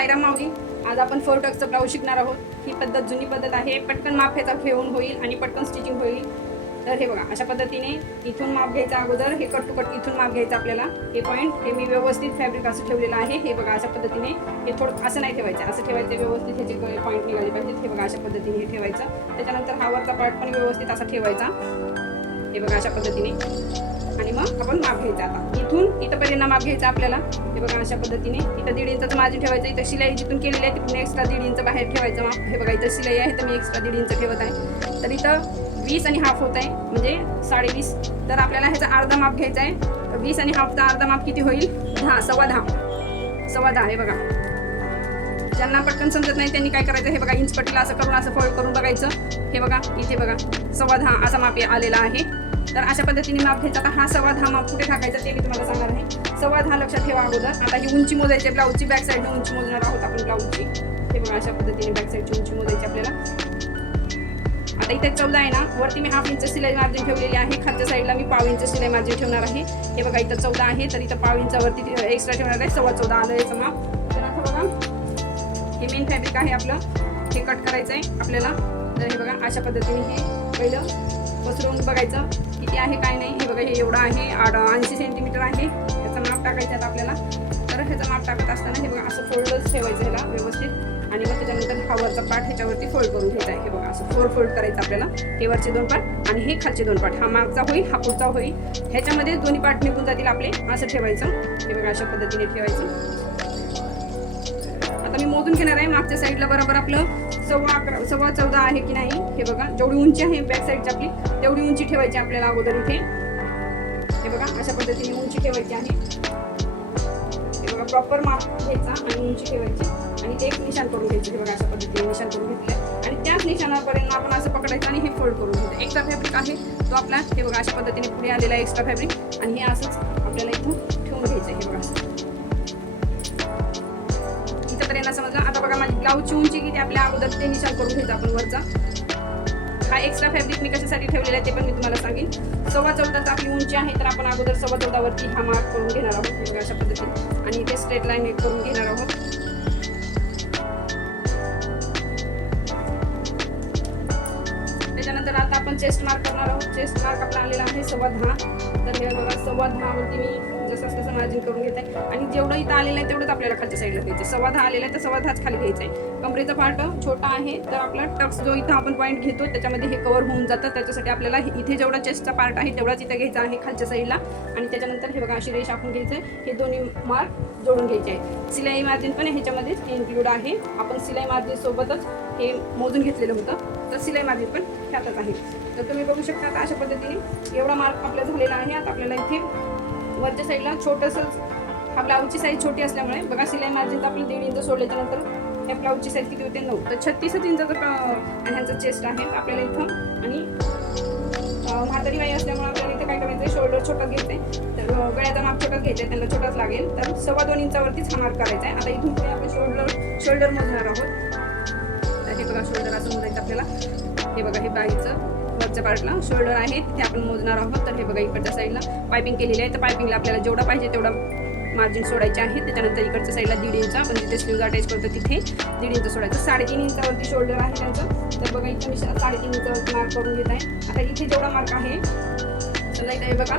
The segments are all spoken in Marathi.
साईराम माऊली. आज आपण 4 टक्सचं ब्लाऊज शिकणार आहोत. ही पद्धत जुनी पद्धत आहे. पटकन माप ह्याचा घेऊन होईल आणि पटकन स्टिचिंग होईल. तर हे बघा, अशा पद्धतीने इथून माप घ्यायचं. अगोदर हे कट टू कट इथून माप घ्यायचं आपल्याला. हे पॉईंट हे मी व्यवस्थित फॅब्रिक असं ठेवलेलं आहे. हे बघा, अशा पद्धतीने हे थोडं असं नाही ठेवायचं, असं ठेवायचं व्यवस्थित. ह्याचे पॉईंट निघाले पाहिजेत. हे बघा, अशा पद्धतीने हे ठेवायचं. त्याच्यानंतर हा वरचा पार्ट पण व्यवस्थित असा ठेवायचा. हे बघा, अशा पद्धतीने. आणि मग आपण माप घ्यायचं. आता इथून इथंपर्यंत माप घ्यायचं आपल्याला. हे बघा, अशा पद्धतीने. इथं 1.5 इंचाचं मार्जिन ठेवायचं. इथं शिलाई जिथून केलेली आहे तिथून एक्स्ट्रा 1.5 इंच बाहेर ठेवायचं माप. हे बघा, इथं शिलाई आहे तर मी एक्स्ट्रा 1.5 इंच ठेवत आहे. तर इथं 20 आणि हाफ होत आहे, म्हणजे 20.5. तर आपल्याला ह्याचा अर्धा माप घ्यायचा आहे. तर 20 आणि हाफचा अर्धा माप किती होईल? 10, सव्वा 10. हे बघा, ज्यांना पटकन समजत नाही त्यांनी काय करायचं, हे बघा, इंच पट्टीला असं करून असं फोल्ड करून बघायचं. हे बघा, इथे बघा, सव्वा 10 असा माप आलेला आहे. तर अशा पद्धतीने माप घ्यायचा. आता हा सव्वा 10 माप कुठे टाकायचा ते मी तुम्हाला सांगणार आहे. सव्वा 10 लक्षात ठेवा अगोदर. आता ही उंची मोजायची ब्लाऊजची. बॅक साईडने उंची मोजणार आहोत आपण ब्लाऊजची. हे बघा, अशा पद्धतीने बॅक साईडची उंची मोजायची आपल्याला. आता इथे 14 आहे ना, वरती मी हाफ इंच सिलाई मार्जिन ठेवलेली आहे. खालच्या साईडला मी पाव इंच सिलाई मार्जिन ठेवणार आहे. हे बघा, इथं 14 आहे तर इथं पाव इंचावरती एक्स्ट्रा ठेवणार आहे. 14.25 आलं याचं माप. तर आता बघा, हे मेन फॅब्रिक आहे आपलं. हे कट करायचं आहे आपल्याला. तर हे बघा, अशा पद्धतीने हे पहिलं पसरवून बघायचं किती आहे काय नाही. हे बघा, हे एवढं आहे, 80 सेंटीमीटर आहे. ह्याचं माप टाकायचं आहे आपल्याला. तर ह्याचं माप टाकत असताना हे बघा, असं फोल्डच ठेवायचं ह्याला व्यवस्थित. आणि मग त्याच्यानंतर हा वरचा पार्ट ह्याच्यावरती फोल्ड करून घ्यायचा आहे. हे बघा, असं 4 फोल्ड करायचं आपल्याला. हे वरचे 2 पार्ट आणि हे खालचे 2 पार्ट. हा मागचा होईल, हा पुढचा होईल. ह्याच्यामध्ये दोन्ही पार्ट निघून जातील आपले. असं ठेवायचं. हे बघा, अशा पद्धतीने ठेवायचं. आता मी मोजून घेणार आहे मागच्या साईडला बरोबर आपलं 14.25 आहे की नाही. हे बघा, जेवढी उंची आहे बॅक साईडची आपली तेवढी उंची ठेवायची आपल्याला अगोदर इथे. हे बघा, अशा पद्धतीने उंची ठेवायची आहे. हे बघा, प्रॉपर माप घ्यायचा आणि उंची ठेवायची आणि ते एक निशाण करून घ्यायचं. हे बघा, अशा पद्धतीने निशाण करून घेतलं आणि त्याच निशाणापर्यंत आपण असं पकडायचं आणि हे फोल्ड करून घ्यायचं. एक्स्ट्रा फॅब्रिक आहे तो आपला. हे बघा, अशा पद्धतीने पुढे आलेला एक्स्ट्रा फॅब्रिक आणि हे असंच आपल्याला इथून ठेवून घ्यायचं. हे बघा, असं इथंपर्यंत समजलं. आता बघा, माझी ब्लाऊजची उंची किती आपल्या अगोदर ते निशाण करून घ्यायचं आपण वरचा. हा एक्स्ट्रा फॅब्रिक मी कशासाठी ठेवलेला आहे ते पण मी तुम्हाला सांगेन. 14.25 आपली उंची आहे तर आपण अगोदर 14.25 वरती हा मार्क करून घेणार आहोत. हे बघा, अशा पद्धतीने. आणि इथे स्ट्रेट लाईन करून घेणार आहोत. त्याच्यानंतर आता आपण चेस्ट मार्क करणार आहोत. चेस्ट मार्क आपला आलेला आहे 10.25. तर हे बघा, 10.25 वरती मी जसं तसं मार्जिन करून घेत आहे. आणि जेवढं इथं आलेलं आहे तेवढंच आपल्याला खालच्या साईडला घ्यायचं. 10.25 आलेलं आहे तर 10.25 खाली घ्यायचं आहे. कमरेचा पार्ट छोटा आहे तर आपला टक्स जो इथं आपण पॉईंट घेतो त्याच्यामध्ये हे कव्हर होऊन जातं. त्याच्यासाठी आपल्याला इथे जेवढा चेस्टचा पार्ट आहे तेवढाच इथं घ्यायचा आहे खालच्या साईडला. आणि त्याच्यानंतर हे बघा, अशी रेष आपण घ्यायचं आहे. हे दोन्ही मार्क जोडून घ्यायचे आहे. सिलाई मार्जिन पण ह्याच्यामध्येच इन्क्लूड आहे. आपण सिलाई मार्जिन सोबतच हे मोजून घेतलेलं होतं तर सिलाई मार्जिन पण ह्यातच आहे. तर तुम्ही बघू शकता आता अशा पद्धतीने एवढा मार्क आपला झालेला आहे. आता आपल्याला इथे वरच्या साईडला छोटंसं, हा ब्लाऊजची साईज छोटी असल्यामुळे बघा, सिलाई मार्जिन तर आपलं 1.5 इंच सोडल्याच्यानंतर ह्या ब्लाऊजची साईज किती होते? 9. तर 36 इंचाचं ह्यांचं चेस्ट आहे आपल्याला इथं. आणि म्हातारी बाई असल्यामुळे आपल्याला इथे काय करायचं आहे, शोल्डर छोटा घ्यायचं आहे. तर गळ्याचा माप छोटाच घ्यायचा आहे, त्यांना छोटाच लागेल. तर 2.25 इंचावरतीच हा मार्क करायचा आहे. आता इथून पुढे आपण शोल्डर मोजणार आहोत. तर हे बघा, शोल्डर असं मोजायचं आपल्याला. हे बघा, हे बाईचं वरच्या पार्टला शोल्डर आहे तिथे आपण मोजणार आहोत. तर हे बघा, इकडच्या साईडला पायपिंग केलेली आहे. तर पायपिंगला आपल्याला जेवढा पाहिजे तेवढा मार्जिन सोडायचे आहे. त्याच्यानंतर इकडच्या साईडला 1.5 इंच आपण जिथे स्लीव्ज अटॅच करतो तिथे 1.5 इंच सोडायचं. 3.5 इंचावरती शोल्डर आहे त्यांचं. तर बघा, इथं मी 3.5 इंचावरती मार्क करून घेत आहे. आता इथे जेवढा मार्क आहे समजा इथे बघा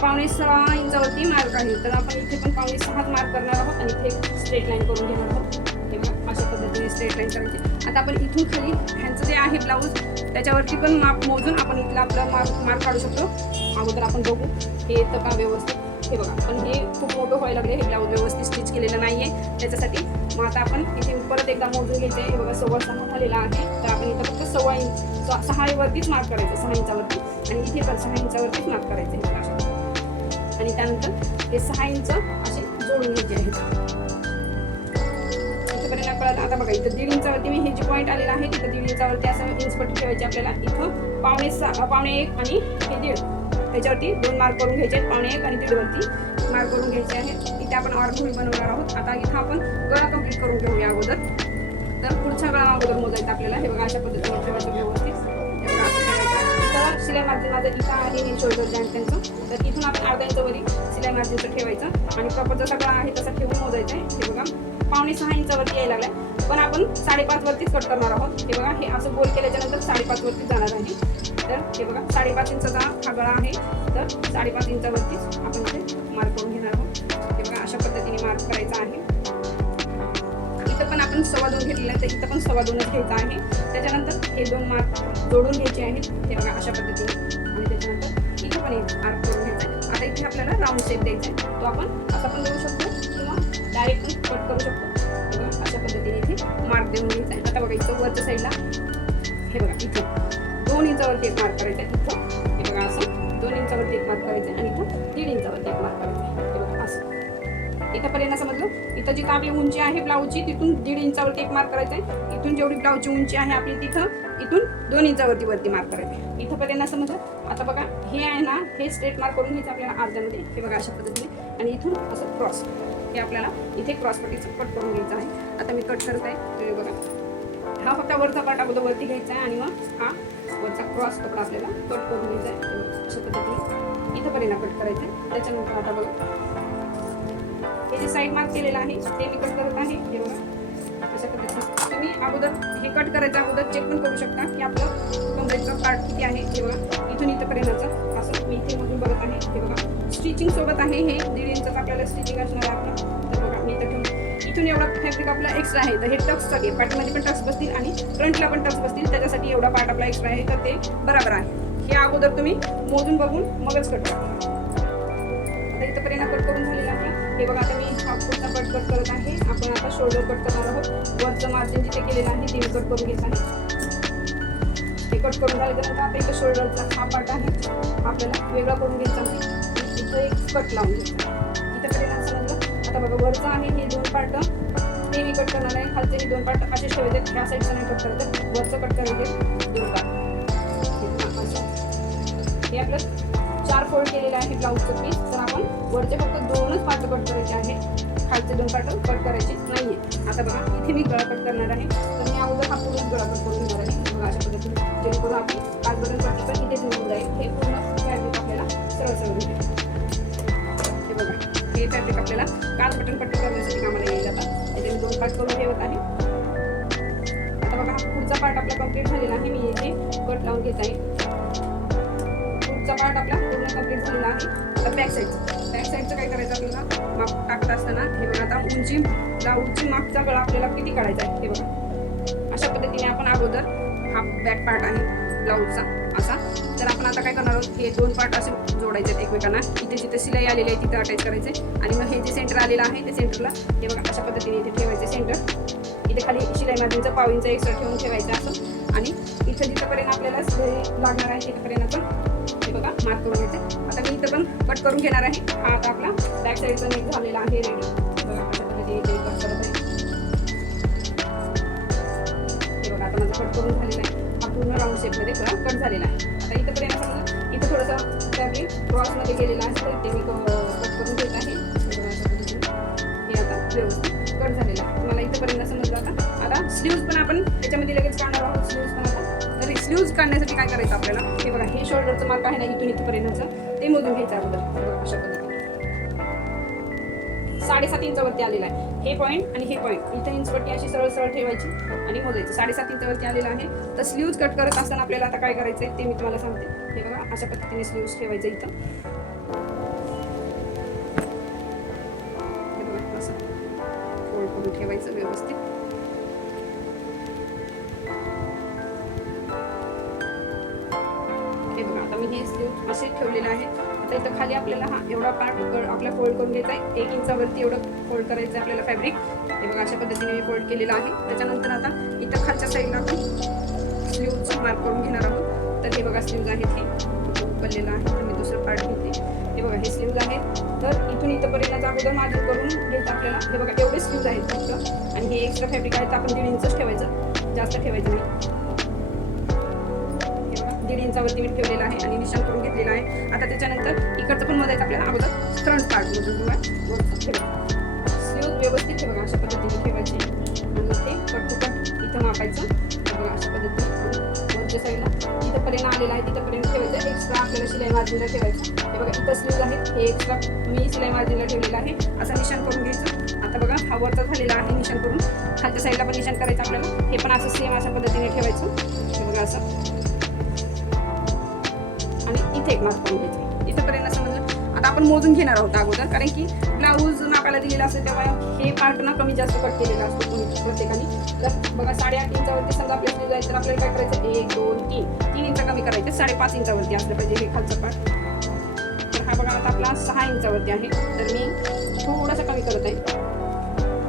5.25 इंचावरती मार्क आहे. तर आपण इथे पण 5.25 मार्क करणार आहोत आणि इथे स्ट्रेट लाईन करून घेणार आहोत. हे बघा, अशा पद्धतीने स्ट्रेट लाईन करायची. आता आपण इथून खाली ह्यांचं जे आहे ब्लाऊज त्याच्यावरती पण माप मोजून आपण इथला आपला मार्क काढू शकतो. अगोदर आपण बघू हे येतं का व्यवस्थित. हे बघा, पण हे खूप मोठं व्हायला लागले. हे ब्लाऊज व्यवस्थित स्टिच केलेलं नाही आहे त्याच्यासाठी. मग आता आपण इथे परत एकदा मोजून घ्यायचं आहे. हे बघा, 6.25 झालेला आहे. तर आपण इथं फक्त 6 इंच 6 वरतीच मार्क करायचं, 6 इंचावरती. आणि इथे पण 6 इंचावरतीच मार्क करायचं आहे. आणि त्यानंतर हे 6 इंच असे जोडून घ्यायचे आहेत. इथेपर्यंत कळलं. आता बघा, इथं 1.5 इंचावरती मी हे जे पॉईंट आलेला आहे तिथं 1.5 इंचावरती असं इंचपट्टी ठेवायची आपल्याला. इथं 1.25 आणि हे 1.5 त्याच्यावरती 2 मार्क करून घ्यायचे आहेत. 1.25 आणि 1.5 वरती मार्क करून घ्यायचे आहेत. इथे आपण आर्महोल बनवणार आहोत. आता इथं आपण गळा कंप्लीट करून घेऊया अगोदर. तर पुढचा गळा अगोदर मोजायचा आपल्याला. हे बघा, अशा पद्धतीने ठेवायचं व्यवस्थित. हे बघा, असं ठेवायचं. इथं सिलाई मार्जिन माझं इथं आहे हे शोल्डर जॉईंट त्यांचं. तर इथून आपण अर्धा इंचावरी सिलाई मार्जिनचं ठेवायचं आणि प्रॉपर जसा गळा आहे तसा ठेवून मोजायचं आहे. हे बघा, 5.5 इंचावरती यायला लागलाय, पण आपण 5.5 वरतीच कट करणार आहोत. हे बघा, हे असं गोल केल्याच्या नंतर 5.5 वरती जाणार आहे. तर हे बघा 5.5 इंचाचा हा गळा आहे, तर 5.5 इंचावरतीच आपण इथे मार्क करून घेणार आहोत. हे बघा अशा पद्धतीने मार्क करायचा आहे. इथं पण आपण 2.25 घेतलेला आहे, तर इथं पण 2.25च घ्यायचा आहे. त्याच्यानंतर हे 2 मार्क जोडून घ्यायचे आहेत. हे बघा अशा पद्धतीने, आणि त्याच्यानंतर इथं पण एक मार्क करून घ्यायचा आहे. आता इथे आपल्याला राऊंड शेप द्यायचा आहे, तो आपण असा पण देऊ शकतो किंवा डायरेक्ट पण कट करू शकतो. हे बघा अशा पद्धतीने इथे मार्क देऊन घ्यायचा आहे. आता बघा इथं वरच्या साईडला हे बघा इथं 2 इंचावरती एक मार्क करायचा आहे. इथं हे बघा असं 2 इंचावरती एक मार्क करायचं आहे, आणि इथं 1.5 इंचावरती एक मार्क करायचा आहे. हे बघा असं इथंपर्यंत समजलं. इथं जिथं आपली उंची आहे ब्लाऊजची तिथून 1.5 इंचावरती एक मार्क करायचं आहे. इथून जेवढी ब्लाऊजची उंची आहे आपली तिथं इथून 2 इंचावरती वरती मार्क करायचं आहे. इथंपर्यंत समजलं. आता बघा हे आहे ना, हे स्ट्रेट मार्क करून घ्यायचं आपल्याला अर्ध्यामध्ये. हे बघा अशा पद्धतीने, आणि इथून असं क्रॉस, हे आपल्याला इथे क्रॉस पट्टीचं कट करून घ्यायचं आहे. आता मी कट करत आहे. तर बघा हा फक्त वरचा पार्ट अगोदर वरती घ्यायचा आहे, आणि मग हा वरचा क्रॉस कपडा आपल्याला कट करून घ्यायचा आहे. अशा पद्धतीने इथंपर्यंत कट करायचं आहे. त्याच्यानंतर आता बघा हे जे साईड मार्क केलेलं आहे ते मी कट करत आहे. हे बघा अशा पद्धतीने तुम्ही अगोदर हे कट करायच्या अगोदर चेक पण करू शकता की आपलं कमरेचा पार्ट किती आहे. हे बघा इथून इथंपर्यंतचं असं मी इथे मधून बघत आहे. हे बघा स्टिचिंग सोबत आहे, हे 1.5 इंचाचं आपल्याला स्टिचिंग असणार आहे आपलं. तर बघा मी इथं ठेवून इथून एवढा फॅब्रिक आपला एक्स्ट्रा आहे, तर हे टक्सचा घे, पाठीमध्ये पण टक्स बसतील आणि फ्रंटला पण टक्स बसतील, त्याच्यासाठी एवढा पार्ट आपला एक्स्ट्रा आहे, तर ते बरोबर आहे. हे अगोदर तुम्ही मोजून बघून मगच कट करा. आता इथंपर्यंत कट करून झालेलं आहे. हे बघा आता मी हा पुढचा कट करत आहे. आपण आता शोल्डर कट करणार आहोत. वरचं मार्जिन जिथे केलेलं आहे ते कट करून घ्यायचं आहे. हे कट करून झाल्यानंतर आता इथं शोल्डरचा हा पार्ट आहे आपल्याला वेगळा करून घ्यायचा आहे. इथं एक कट लावून घ्यायचा आहे. इथंपर्यंत समजलं. आता बघा वरचं आहे हे 2 पार्ट ते मी कट करणार आहे. खालचे हे 2 पार्ट असेच ठेवायचे. ह्या साईडचं नाही कट करायचं, वरचं कट करायचे 2 पार्ट. हे आपलं 4 फोल्ड केलेलं आहे ब्लाऊजचं पीस. तर आपण वरचे फक्त 2च पार्ट कट करायचे आहेत, खालचे 2 पार्ट कट करायचे नाहीये. आता बघा इथे मी गळा कट करणार आहे, तर मी अगोदर हा पूर्ण गळा कट करून घेणार आहे. बघा अशा पद्धतीने, जेणेकरून आपली काजबटन पट्टी पण इथेच निघून जाईल. हे पूर्ण फॅब्रिक आपल्याला सरळ मिळेल. हे बघा हे फॅब्रिक आपल्याला काजबटन पट्टी करण्यासाठी कामाला येईल. आता इथे मी 2 पार्ट करून ठेवत आहे. आता बघा हा पुढचा पार्ट आपला कम्प्लीट झालेला आहे. मी इथे कट लावून घेत आहे. पार्ट आपला पूर्ण कंप्लीट झालेला आहे. आता बॅक साईडचं काय करायचं आपल्याला, माप टाकत असताना हे बघा आता उंची ब्लाऊजची मागचा गळा आपल्याला किती काढायचा आहे. हे बघा अशा पद्धतीने आपण अगोदर हा बॅक पार्ट आहे ब्लाऊजचा असा. तर आपण आता काय करणार आहोत, हे 2 पार्ट असे जोडायचे आहेत एकमेकांना. इथे जिथे शिलाई आलेली आहे तिथे अटॅच करायचे, आणि मग हे जे सेंटर आलेलं आहे ते सेंटरला हे बघा अशा पद्धतीने इथे ठेवायचे सेंटर. इथे खाली शिलाई मार्जिनचं 1.5 इंच एक्स्ट्रा ठेवून ठेवायचं असं, आणि इथं जिथंपर्यंत आपल्याला लागणार आहे तिथपर्यंत आपण हे बघा मार्क करून घ्यायचे. आता मी इथं पण कट करून घेणार आहे. हा आता आपला बॅक साईडचा नेक झालेला आहे रेडी. बघा अशा पद्धतीने इथे कट करत आहे. हे बघा आता माझं कट करून झालेलं आहे. हा पूर्ण राऊंड शेपमध्ये कट झालेला आहे. आता इथंपर्यंत समजा इथं थोडंसं फॅब्रिक क्रॉसमध्ये गेलेलं आहे, तर ते मी कट करून घेत आहे. अशा पद्धतीने हे आता व्यवस्थित कट झालेलं आहे. मला इथंपर्यंत समजलं. आता स्लीव्ज पण आपण त्याच्यामध्ये लगेच काढणार आहोत. स्लीव्ज पण आता तर स्लीव्ज काढण्यासाठी काय करायचं आपल्याला, हे बघा हे शोल्डरचं मार्क आहे ना इथून इथपर्यंतचं, ते मोजून घ्यायचं अगोदर. अशा पद्धतीने 7.5 इंचावरती आलेला आहे हे पॉईंट, आणि हे पॉईंट इथं इंचपट्टी अशी सरळ सरळ ठेवायची आणि मोजायची. 7.5 इंचावरती आलेला आहे. तर स्लीव्ज कट करत असताना आपल्याला आता काय करायचं आहे ते मी तुम्हाला सांगते. हे बघा अशा पद्धतीने स्लीव्ज ठेवायचं इथं. हे बघा असं फोल्ड करून ठेवायचं व्यवस्थित. मी हे स्लीव्ह असे ठेवलेले आहेत. आता इथं खाली आपल्याला हा एवढा पार्ट आपला फोल्ड करून घ्यायचा आहे. 1 इंचावरती एवढं फोल्ड करायचं आहे आपल्याला फॅब्रिक. हे बघा अशा पद्धतीने मी फोल्ड केलेलं आहे. त्याच्यानंतर आता इथं खालच्या साईडला आपण स्लीव्हचं मार्क करून घेणार आहोत. तर हे बघा स्लीव्ज आहेत, हे उकललेलं आहे. तर मी दुसरं पार्ट घेते. हे बघा हे स्लीव्ज आहेत. तर इथून इथंपर्यंत अगोदर मार्जिन करून घ्यायचं आपल्याला. हे बघा एवढे स्लीव्ज आहेत फक्त, आणि हे एक्स्ट्रा फॅब्रिक आहे तर आपण 1.5 इंचच ठेवायचं, जास्त ठेवायचं नाही. 1.5 इंचावरती मी ठेवलेला आहे आणि निशाण करून घेतलेला आहे. आता त्याच्यानंतर इकडचं पण मोजायचं आपल्याला अगोदर फ्रंट पार्ट मधून स्लीव्ह व्यवस्थित ठेवा अशा पद्धतीने ठेवायची, आणि ते कट टू कट इथं मापायचं. बघा अशा पद्धतीने वरच्या साईडला इथंपर्यंत आलेलं आहे तिथंपर्यंत ठेवायचं. एक्स्ट्रा आपल्याला शिलाई मार्जिनला ठेवायचं. हे बघा इथं स्लीव्ह आहेत, हे एक्स्ट्रा मी शिलाई मार्जिनला ठेवलेलं आहे. असं निशाण करून घ्यायचं. आता बघा हा वरचा झालेला आहे निशाण करून, खालच्या साईडला पण निशाण करायचं आपल्याला. हे पण असं सेम अशा पद्धतीने ठेवायचं, हे बघा असं. आणि इथे एक मार्क करून घ्यायचं. इथंपर्यंत समजलं. आता आपण मोजून घेणार आहोत अगोदर, कारण की ब्लाऊज नाकाला दिलेला असतो तेव्हा हे पार्ट ना कमी जास्त कट केलेला असतो प्रत्येकाने. तर बघा 8.5 इंचावरती समजा आपल्या स्लीव जायचं, तर आपल्याला काय करायचं, 1 2 3 इंच कमी करायचे. 5.5 इंचावरती असलं पाहिजे हे खालचं पार्ट. तर हा बघा आता आपला 6 इंचावरती आहे, तर मी थोडासा कमी करत आहे,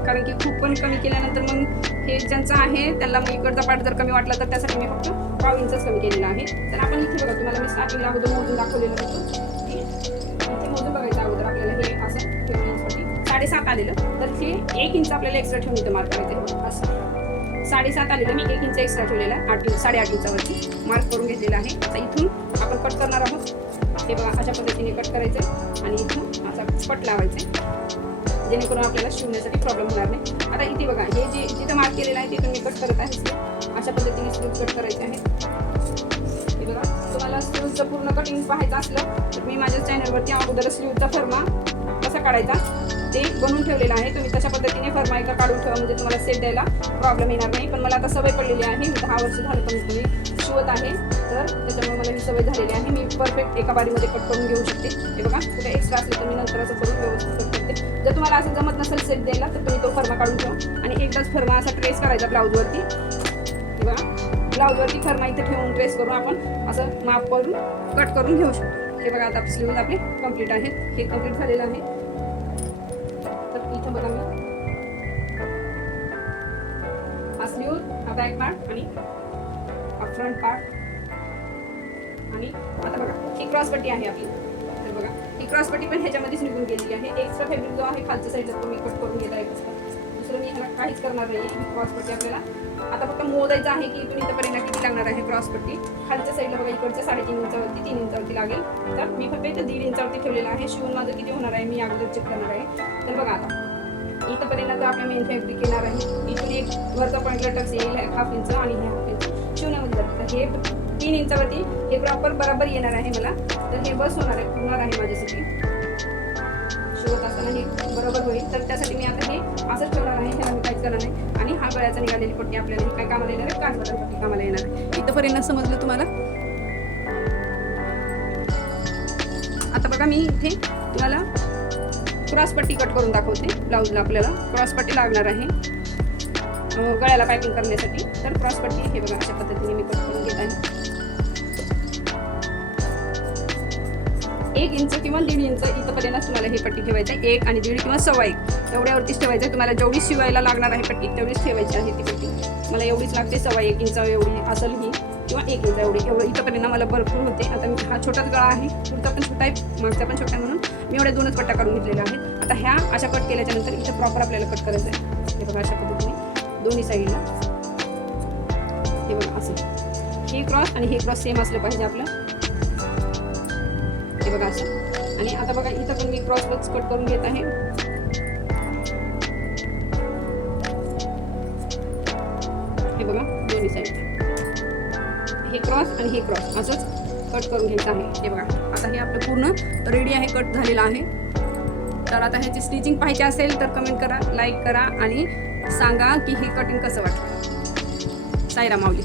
कारण की खूप पण कमी केल्यानंतर मग हे ज्यांचं आहे त्याला मग इकडचा पार्ट जर कमी वाटला तर त्यासाठी मी फक्त 1/2 इंचच कमी केलेला आहे. तर आपण इथे बघा, तुम्हाला मी स्टार्टिंगला अगोदर मोजून दाखवलेलं होतं. इथे मोजून बघायचं अगोदर आपल्याला, हे असं 2 इंचसाठी 7.5 आलेलं, तर हे 1 इंच आपल्याला एक्स्ट्रा ठेवून इथं मार्क करायचं. असं 7.5 आलेलं, मी 1 इंच एक्स्ट्रा ठेवलेला आहे. 8.5 इंचावरती मार्क करून घेतलेला आहे. आता इथून आपण कट करणार आहोत. हे बघा अशा पद्धतीने कट करायचं आणि इथून असा कट लावायचा, जेणेकरून आपल्याला शिवण्यासाठी प्रॉब्लेम होणार नाही. आता इथे बघा, हे जे जिथं मार्क केलेलं आहे तिथून मी कट करत आहे. अशा पद्धतीने स्लीव कट करायचे आहे. हे बघा, तुम्हाला स्लीवचं पूर्ण कटिंग पाहायचं असलं तर मी माझ्या चॅनलवरती अगोदर स्लीवचा फर्मा कसा काढायचा ते बनवून ठेवलेला आहे. तुम्ही तशा पद्धतीने फर्मा एकदा काढून ठेवा, म्हणजे तुम्हाला सेट द्यायला प्रॉब्लेम येणार नाही. पण मला आता सवय पडलेली आहे, मी 10 वर्ष झालं कमीत कमी शिवत आहे, तर त्याच्यामुळे मला ही सवय झालेली आहे. मी परफेक्ट एका बारीमध्ये कट करून घेऊ शकते. हे बघा, कुठे एक्स्ट्रा असलं तर मी नंतर असं करून व्यवस्थित कट करते. जर तुम्हाला असं जमत नसेल सेट द्यायला तर तुम्ही तो फर्मा काढून ठेवा आणि एकदाच फर्मा असा ट्रेस करायचा ब्लाऊजवरती. हे बघा, ब्लाऊजवरती फर्मा इथे ठेवून ट्रेस करून आपण असं माप करून कट करून घेऊ शकतो. हे बघा, आता स्लीव्ज आपले कम्प्लीट आहेत. हे कम्प्लीट झालेलं आहे. तर इथं बघा, मी हा स्लीव, हा बॅक पार्ट आणि हा फ्रंट पार्ट. आणि आता बघा, ही क्रॉसपट्टी आहे आपली. तर बघा, ही क्रॉसपट्टी पण ह्याच्यामध्येच निघून गेलेली आहे. एक्स्ट्रा फॅब्रिक जो आहे खालच्या साईडला तो मी कट करून घेत आहे. दुसरं मी ह्याला काहीच करणार नाही. ही क्रॉसपट्टी आपल्याला आता फक्त मोजायचं आहे की इथून इथंपर्यंत किती लागणार आहे क्रॉसपट्टी. खालच्या साईडला बघा, इकडच्या 3.5 इंचावरती 3 इंचावरती लागेल. तर मी फक्त इथं 1.5 इंचावरती ठेवलेलं आहे. शिवून माझं किती होणार आहे मी अगोदर चेक करणार आहे. तर बघा, आता इथंपर्यंत तर आपल्या मेन फॅब्रिक येणार आहे. इथून एक वरचा पॉईंट लटक्स येईल 1/2 इंच आणि हे 1/2 इंच शिवण्यामध्ये जातं. तर हे 3 इंचावरती हे प्रॉपर बरोबर येणार आहे मला. तर हे बस होणार आहे माझ्यासाठी. शिवत असताना हे बरोबर होईल, तर त्यासाठी मी आता हे असंच ठेवणार आहे. ह्याला मी काहीच करणार नाही. आणि हा गळ्याचा निघालेली पट्टी आपल्याला ही काय कामाला येणार आहे, काच बटन पट्टी कामाला येणार आहे. इथंपर्यंत समजलं तुम्हाला. आता बघा, मी इथे तुम्हाला क्रॉसपट्टी कट करून दाखवते. ब्लाऊजला आपल्याला क्रॉसपट्टी लागणार आहे गळ्याला पायपिंग करण्यासाठी. तर क्रॉसपट्टी हे बघा अशा पद्धतीने मी कट करून घेत आहे. 1 इंच किंवा 1.5 इंच इथंपर्यंत तुम्हाला ही पट्टी ठेवायची आहे. 1 आणि 1.5 किंवा 1.25 एवढ्यावरतीच ठेवायचं आहे. तुम्हाला जेवढी शिवायला लागणार आहे पट्टी तेवढीच ठेवायची आहे ती पट्टी. मला एवढीच लागते, 1.25 इंच एवढी असेल ही, किंवा 1 इंच एवढं इथंपर्यंत मला भरपूर होते. आता हा छोटाच गळा आहे, पुढचा पण छोटा आहे, मागचा पण छोटा आहे, म्हणून मी एवढ्या 2च पट्ट्या काढून घेतलेल्या आहेत. आता ह्या अशा कट केल्याच्या नंतर इथं प्रॉपर आपल्याला कट करायचं आहे. हे बघा, अशा पद्धतीने दोन्ही साईडला. हे बघा असं, हे क्रॉस आणि हे क्रॉस सेम असलं पाहिजे आपलं. हे बघा असं. आणि आता बघा, इथं पण मी क्रॉसवरच कट करून घेत आहे. हे बघा, दोन्ही साईड हे क्रॉस आणि हे क्रॉस असंच कट करून घ्यायचं आहे. हे बघा, आता हे आपलं पूर्ण रेडी आहे, कट झालेलं आहे. तर आता ह्याची स्टिचिंग पाहिजे असेल तर कमेंट करा, लाईक करा आणि सांगा की हे कटिंग कसं वाटलं. साईराम माऊली.